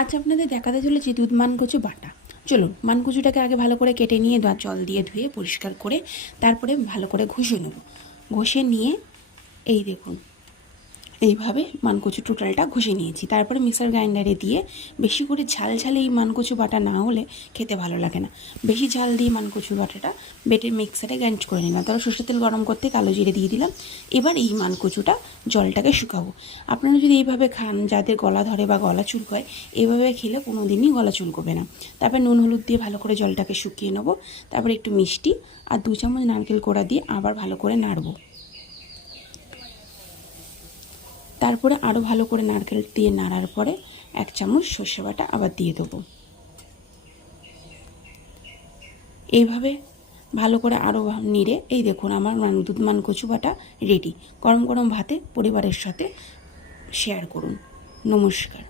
আজ আপনাদের দেখাতে চলেছি দুধ মানকচু বাটা। চলুন, মানকচুটাকে আগে ভালো করে কেটে নিয়ে জল দিয়ে ধুয়ে পরিষ্কার করে তারপরে ভালো করে ঘষে নেব। ঘষে নিয়ে এই দেখুন এইভাবে মানকচু টোটালটা ঘষে নিয়েছি। তারপরে মিক্সার গ্রাইন্ডারে দিয়ে বেশি করে ঝাল ঝালে এই মানকচু বাটা না হলে খেতে ভালো লাগে না। বেশি ঝাল দিয়ে মানকচু বাটাটা বেটে মিক্সারে গ্রাইন্ড করে নিলাম। তারপর সরষের তেল গরম করতে কালো জিরে দিয়ে দিলাম। এবার এই মানকচুটা জলটাকে শুকাবো। আপনারা যদি এইভাবে খান, যাদের গলা ধরে বা গলা চুলকোয়, এইভাবে খেলে কোনো দিনই গলা চুলকোবে না। তারপর নুন হলুদ দিয়ে ভালো করে জলটাকে শুকিয়ে নেবো। তারপর একটু মিষ্টি আর 2 চামচ নারকেল কোড়া দিয়ে আবার ভালো করে নাড়বো। তারপরে আরও ভালো করে নারকেল দিয়ে নাড়ার পরে 1 চামচ সর্ষে বাটা আবার দিয়ে দেবো। এইভাবে ভালো করে আরও নেড়ে এই দেখুন আমার দুধ মানকচু বাটা রেডি। গরম গরম ভাতে পরিবারের সাথে শেয়ার করুন। নমস্কার।